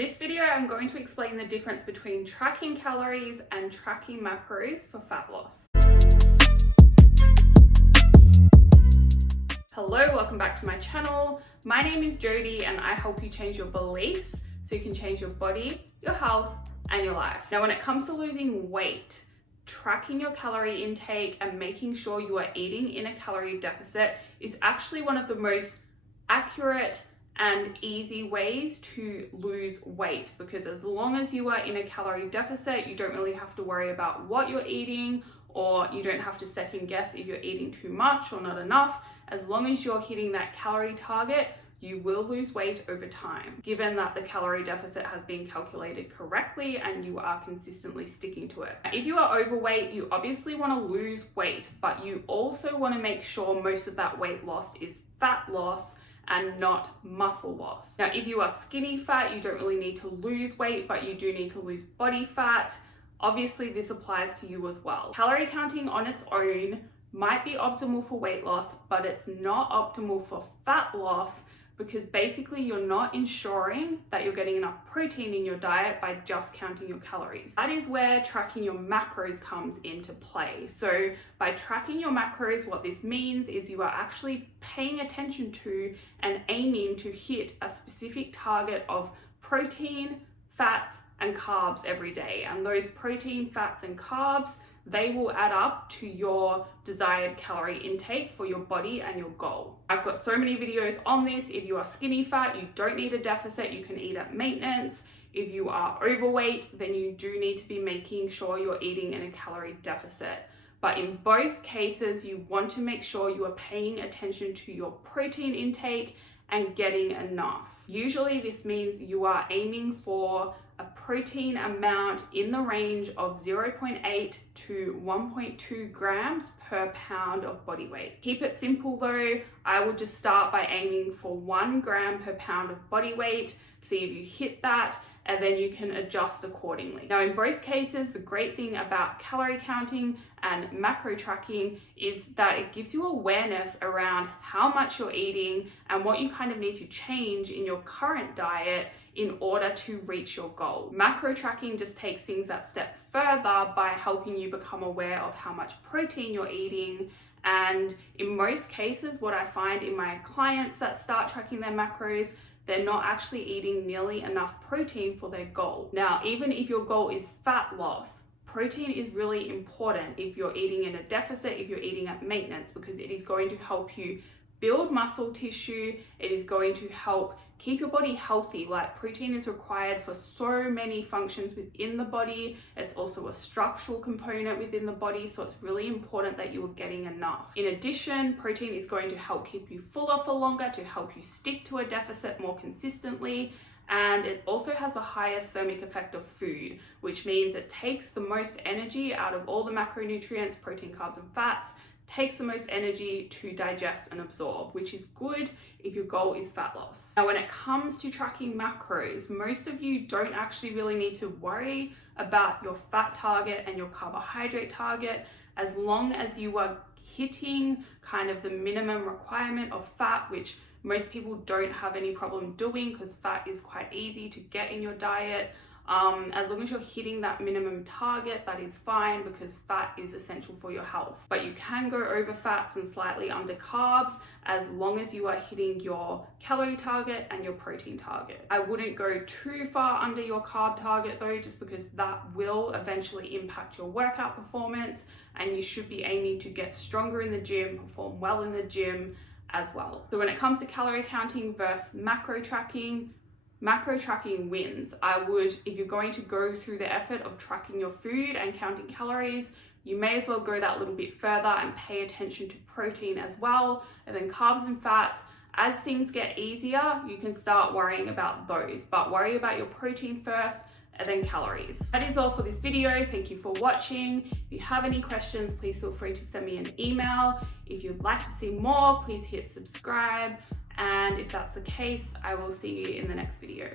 This video, I'm going to explain the difference between tracking calories and tracking macros for fat loss. Hello, welcome back to my channel. My name is Jodie and I help you change your beliefs so you can change your body, your health, and your life. Now, when it comes to losing weight, tracking your calorie intake and making sure you are eating in a calorie deficit is actually one of the most accurate and easy ways to lose weight, because as long as you are in a calorie deficit, you don't really have to worry about what you're eating, or you don't have to second guess if you're eating too much or not enough. As long as you're hitting that calorie target, you will lose weight over time, given that the calorie deficit has been calculated correctly and you are consistently sticking to it. If you are overweight, you obviously want to lose weight, but you also want to make sure most of that weight loss is fat loss and not muscle loss. Now, if you are skinny fat, you don't really need to lose weight, but you do need to lose body fat. Obviously, this applies to you as well. Calorie counting on its own might be optimal for weight loss, but it's not optimal for fat loss, because basically you're not ensuring that you're getting enough protein in your diet by just counting your calories. That is where tracking your macros comes into play. So by tracking your macros, what this means is you are actually paying attention to and aiming to hit a specific target of protein, fats, and carbs every day. And those protein, fats, and carbs, they will add up to your desired calorie intake for your body and your goal. I've got so many videos on this. If you are skinny fat, you don't need a deficit, you can eat at maintenance. If you are overweight, then you do need to be making sure you're eating in a calorie deficit. But in both cases, you want to make sure you are paying attention to your protein intake and getting enough. Usually this means you are aiming for a protein amount in the range of 0.8 to 1.2 grams per pound of body weight. Keep it simple though. I would just start by aiming for 1 gram per pound of body weight, see if you hit that, and then you can adjust accordingly. Now, in both cases, the great thing about calorie counting and macro tracking is that it gives you awareness around how much you're eating and what you kind of need to change in your current diet in order to reach your goal. Macro tracking just takes things that step further by helping you become aware of how much protein you're eating. And in most cases, what I find in my clients that start tracking their macros, they're not actually eating nearly enough protein for their goal. Now, even if your goal is fat loss, protein is really important if you're eating in a deficit, if you're eating at maintenance, because it is going to help you build muscle tissue. It is going to help keep your body healthy. Like, protein is required for so many functions within the body. It's also a structural component within the body, so it's really important that you are getting enough. In addition, protein is going to help keep you fuller for longer, to help you stick to a deficit more consistently. And it also has the highest thermic effect of food, which means it takes the most energy out of all the macronutrients, protein, carbs, and fats, takes the most energy to digest and absorb, which is good if your goal is fat loss. Now, when it comes to tracking macros, most of you don't actually really need to worry about your fat target and your carbohydrate target, as long as you are hitting kind of the minimum requirement of fat, which most people don't have any problem doing because fat is quite easy to get in your diet. As long as you're hitting that minimum target, that is fine, because fat is essential for your health. But you can go over fats and slightly under carbs as long as you are hitting your calorie target and your protein target. I wouldn't go too far under your carb target though, just because that will eventually impact your workout performance, and you should be aiming to get stronger in the gym, perform well in the gym as well. So when it comes to calorie counting versus macro tracking wins. If you're going to go through the effort of tracking your food and counting calories, you may as well go that little bit further and pay attention to protein as well. And then carbs and fats, as things get easier, you can start worrying about those, but worry about your protein first and then calories. That is all for this video. Thank you for watching. If you have any questions, please feel free to send me an email. If you'd like to see more, please hit subscribe. And if that's the case, I will see you in the next video.